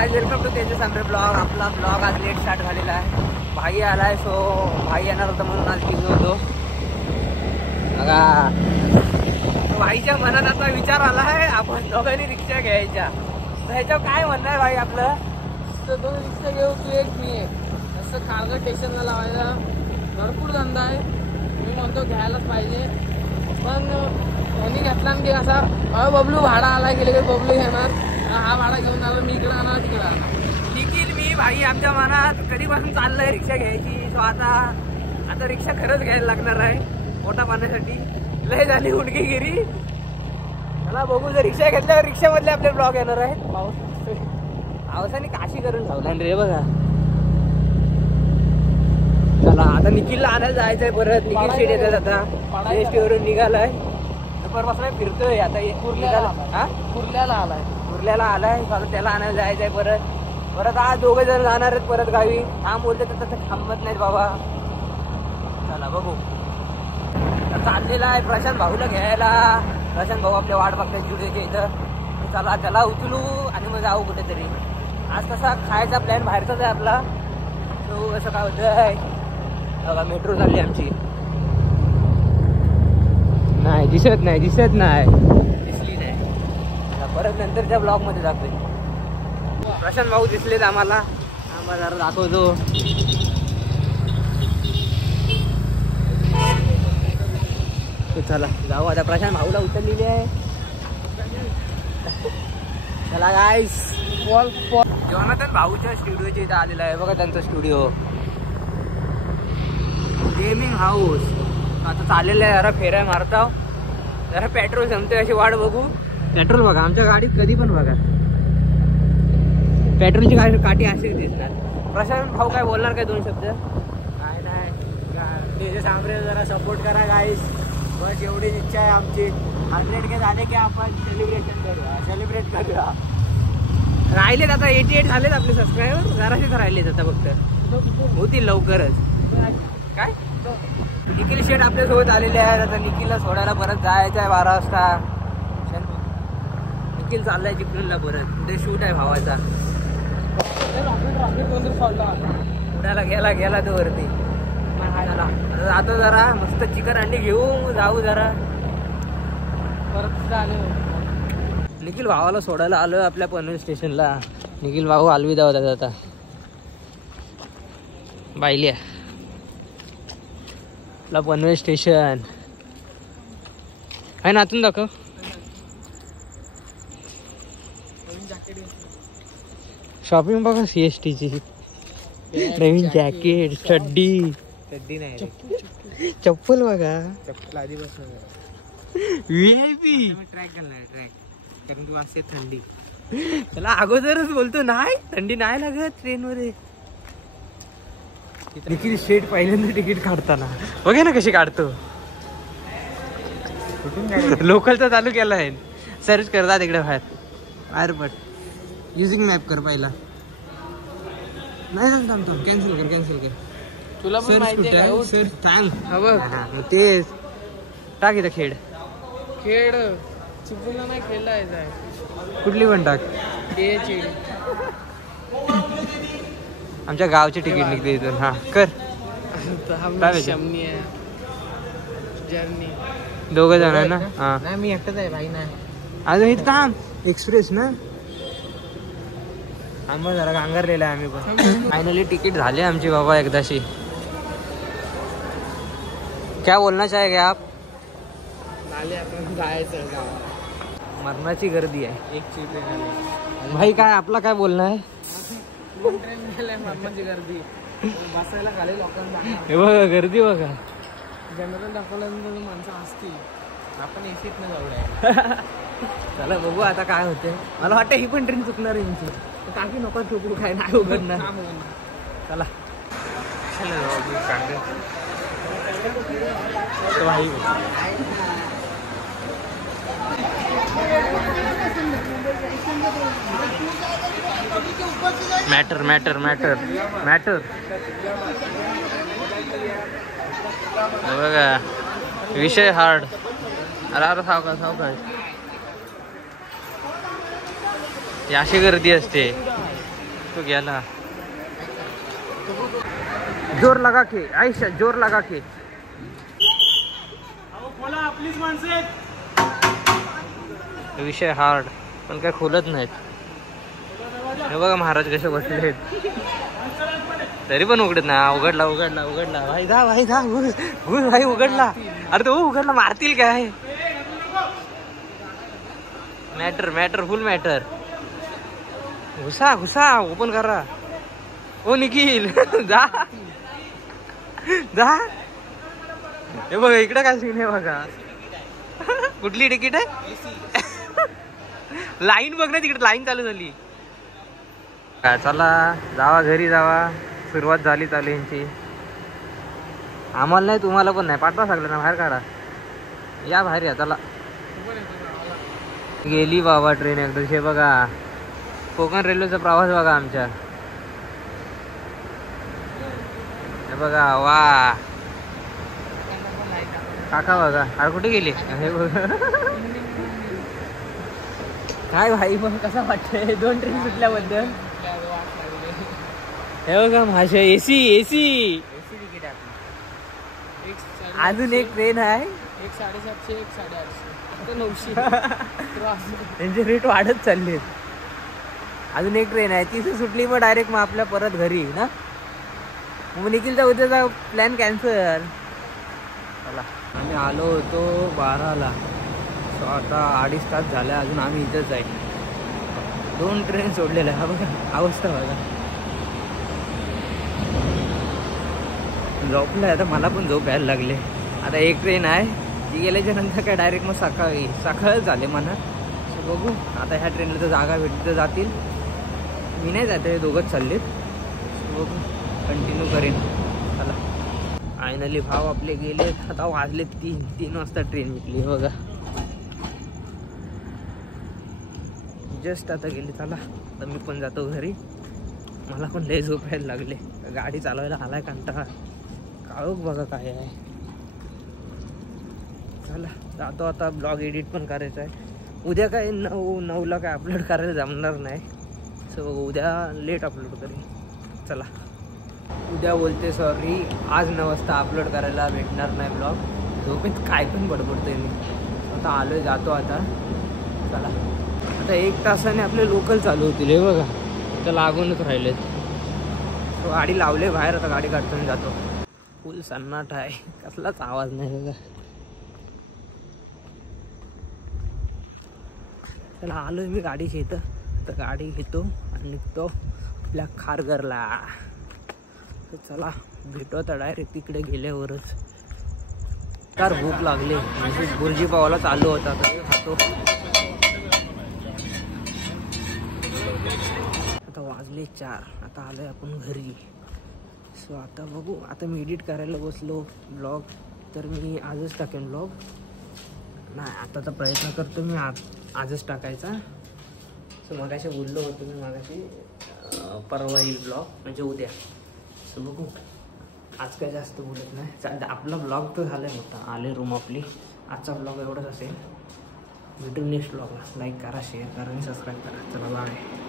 Guys, welcome to Tejas Amre blog. आपला blog आज late start झालेला आहे. भाई आलाय, सो भाई येणार होता म्हणून आज बिझी होतो. बघा, भाईच्या मनात आता विचार आला आहे आपण दोघांनी रिक्षा घ्यायच्या. तर ह्याच्यावर काय म्हणणं आहे भाई आपलं? तर 2 रिक्षा घेऊ, तू एक मी एक. असं खारघर स्टेशनला लावायला भरपूर धंदा आहे. मी म्हणतो घ्यायलाच पाहिजे. पण त्यांनी घेतला की असा बबलू भाडा आला गेले की बबलू घेणार, हा भाडा घेऊन आला, मी इकडे आणा तिकडे आणा. निखिल मी भाई आमच्या मनात कधीपासून चाललंय रिक्षा घ्यायची. सो आता रिक्षा खरंच घ्यायला लागणार आहे पोटा पाण्यासाठी. लय झाली हुडकीगिरी. चला बघू, जर रिक्षा घेतल्यावर रिक्षामधले आपले ब्लॉग येणार आहेत. पावसाने काशी करून ठेवला रे बघा. चला आता निखिलला आणायला जायचंय परत. निखिल शेट येतात आता, एसटीवरून निघालाय परपासून फिरतोय आता. कुर्ल्याला आलाय. त्याला आणायला जायचंय परत आज 2 जण जाणार आहेत परत गावी. थांब बोलते तर तसं थांबत नाहीत बाबा. चला बघू. चाललेला आहे प्रशांत भाऊला घ्यायला. प्रशांत भाऊ आपल्या वाट बघताय जुडेच्या इथं. चला त्याला उचलू आणि मग जाऊ कुठेतरी. आज कसा खायचा प्लॅन बाहेरचाच आहे आपला. तो असं काय होतंय बघा, मेट्रो चालली आमची. नाही दिसली नाही. परत नंतरच्या ब्लॉग मध्ये जातोय. प्रशांत भाऊ दिसलेत आम्हाला जरा दाखवतो. चला जाऊ आता. प्रशांत भाऊला उचललेली आहे. चला गाईस, जॉनाथन भाऊच्या स्टुडिओच्या इथं आलेला आहे बघा. त्यांचा स्टुडिओ गेमिंग हाऊस. आता चाललेलं आहे. जरा फेऱ्या मारताव. जरा पेट्रोल संपते अशी वाट बघू. पेट्रोल बघा आमच्या गाडीत कधी पण बघा पेट्रोलची काठी अशीच दिसणार. प्रशांत भाऊ काय बोलणार काय 2 शब्द? नाही तेजस आमरे जरा सपोर्ट करा गाईस. बस एवढीच इच्छा आहे आमची. 100K झाले की आपण सेलिब्रेट करूया. राहिलेत आता 88 झालेत आपले सबस्क्रायबर. जराशेच राहिलेत आता फक्त. होतील लवकरच. काय निखिल शेट आपल्यासोबत आलेले आहेत. आता निखिलला सोडायला परत जायचं आहे 12 वाजता. निखिल चाललाय चिपळूणला परत. तिथे शूट आहे भावाचा. उडाला गेला तो वरती. आता जरा मस्त चिकन अंडी घेऊ जाऊ जरा परत आले. निखिल भावाला सोडायला आलो आपल्या पनवेल स्टेशनला. निखिल भाऊ अलविदा होता आता. बायल्या आपला पनवेल स्टेशन आहे ना. आतून दाखव. शॉपिंग बघा CST ची. नवीन जॅकेट, चड्डी नाही, चप्पल बघा. चप्पल आधीपासून VIP ट्रॅक कारण की वाजते थंडी. त्याला अगोदरच बोलतो नाही थंडी नाही लागत ट्रेन मध्ये. निखिल शेट पहिल्यांदा तिकीट काढताना बघा ना कशी काढतो. लोकलचा चालू केला आहे. सर्च करता तिकडे बाहेर पट. युजिंग मॅप कर पहिला. नाही थांबतो. कॅन्सल कर. तुला पण माहिती आहे सर्च चाल. तेच टाक इथं खेळ चिपळूणला नाही खेळला आहे. कुठली पण टाक. आमच्या गावची तिकीट निघते इथून. हा कर. जर्नी 2 जण आहे ना. हा नाही मी एकटाच आहे भाई. नाही अजून इथं थांब. एक्सप्रेस ना. आम्हाला जरा गांगरलेला आहे आम्ही पण. फायनली तिकीट झाले आमची बाबा एकदाशी. क्या बोलना चाहेंगे आप? आले आपण जायचं गावात. मरणाची गर्दी आहे. एक ट्रेन भाई काय आपला काय बोलणं आहे? ट्रेन गेले मरणाची गर्दी. बसायला खाली लोकांना हे बघा गर्दी बघा. जनरल दाखवल्यानंतर माणसं असतील. आपण एसीत न जाऊया. चला बघू आता काय होते. मला वाटतं ही पण ट्रेन चुकणार आहे यांची. काकी नको चुकू काय नाही उघडणार. चला मॅटर बघा विषय हार्ड. अरे सावकाश अशी गर्दी असते. तो गेला. जोर लगा के आयशा, जोर लगा के. विषय हार्ड पण काय खोलत नाहीत. हे बघा महाराज कसे बसले तरी पण उघडत नाही. उघडला उघडला उघडला. भाई जा घुस भाई उघडला. अरे तो उघडला, मारतील काय. मॅटर फुल मॅटर. घुसा घुसा ओपन करा. ओ निखिल जा जा. हे बघा इकडे काय सीन आहे बघा. कुठली तिकीट आहे. लाईन बघ ना तिकडे, लाईन चालू झाली. चला जावा घरी जावा. सुरुवात झाली चालू यांची. आम्हाला नाही तुम्हाला पण नाही. पाठवा सगळ्यांना बाहेर काढा. या बाहेर या. चला गेली बाबा ट्रेन एकदा. हे बघा कोकण रेल्वेचा प्रवास बघा आमच्या. हे बघा वा काका बघा. अरे कुठे गेले. हे बघा काय भाई पण कसं वाटतंय 2 ट्रेन सुटल्याबद्दल. हे बघा माझ्या एसी तिकीट आहे. अजून एक ट्रेन आहे. 1 750 1 850 900 त्यांचे रेट वाढत चाललेत. अजून एक ट्रेन आहे. ती सुटली मग डायरेक्ट मग आपल्या परत घरी ना. मग निखिलचा उद्याचा प्लॅन कॅन्सल. चला आम्ही आलो होतो 12ला. सो आता 2.5 तास झाले अजून आम्ही इथंच आहे. 2 ट्रेन सोडलेल्या. हा बघा अवस्था बघा. झोपलं आता. मला पण झोप यायला लागले. आता एक ट्रेन आहे ती गेल्याच्या नंतर काय डायरेक्ट मग सकाळच झाले म्हणा. सो बघू आता ह्या ट्रेनला तर जागा भेटली तर जातील. मी नाही जाते, दोघंच चाललेत. सो बघू कंटिन्यू करेन. चला फायनली भाव आपले गेले. आता वाजले 3 वाजता ट्रेन भेटली बघा. जस्ट आता गेली. चला आता मी पण जातो घरी. मला पण लय झोपायला लागले. गाडी चालवायला आलाय कंटाळा. काळोख बघा काय आहे. चला जातो आता. ब्लॉग एडिट पण करायचा आहे. उद्या काय 9ला काय अपलोड करायला जमणार नाही. सो उद्या लेट अपलोड करेन. चला उद्या बोलते सॉरी. आज 9 वाजता अपलोड करायला भेटणार नाही ब्लॉग. झोपेत काय पण बडबडतोय मी. आता आलोय जातो आता. चला आता 1 तासाने आपले लोकल चालू होतील. हे बघा आता लागूनच राहिलेत. तो गाडी लावले बाहेर. आता गाडी काढतो जातो. फुल सन्नाट आहे. कसलाच आवाज नाही बघा. चला आलोय मी गाडी घेतो. तर गाडी घेतो आणि निघतो आपल्या खारघरला. तर चला भेटू आता डायरेक्ट तिकडे गेल्यावरच. तर भूक लागली. गुरुजी पावाला चालू होता तर खातो. आता वाजले 4. आता आलोय आपण घरी. सो आता बघू. आता मी एडिट करायला बसलो ब्लॉग. तर मी आजच टाकेन ब्लॉग. नाही आता तर प्रयत्न करतो मी आजच टाकायचा. सो मगाशी बोललो होतो मी मगाशी परवा येईल ब्लॉग म्हणजे उद्या. सो बघू. आज काय जास्त बोलत नाही. आपला ब्लॉग तर झाला आहे मोठा. आले रूम आपली. आजचा ब्लॉग एवढंच असेल. भेटू नेक्स्ट ब्लॉगला. लाईक करा, शेअर करा आणि सबस्क्राईब करा. चला बाय.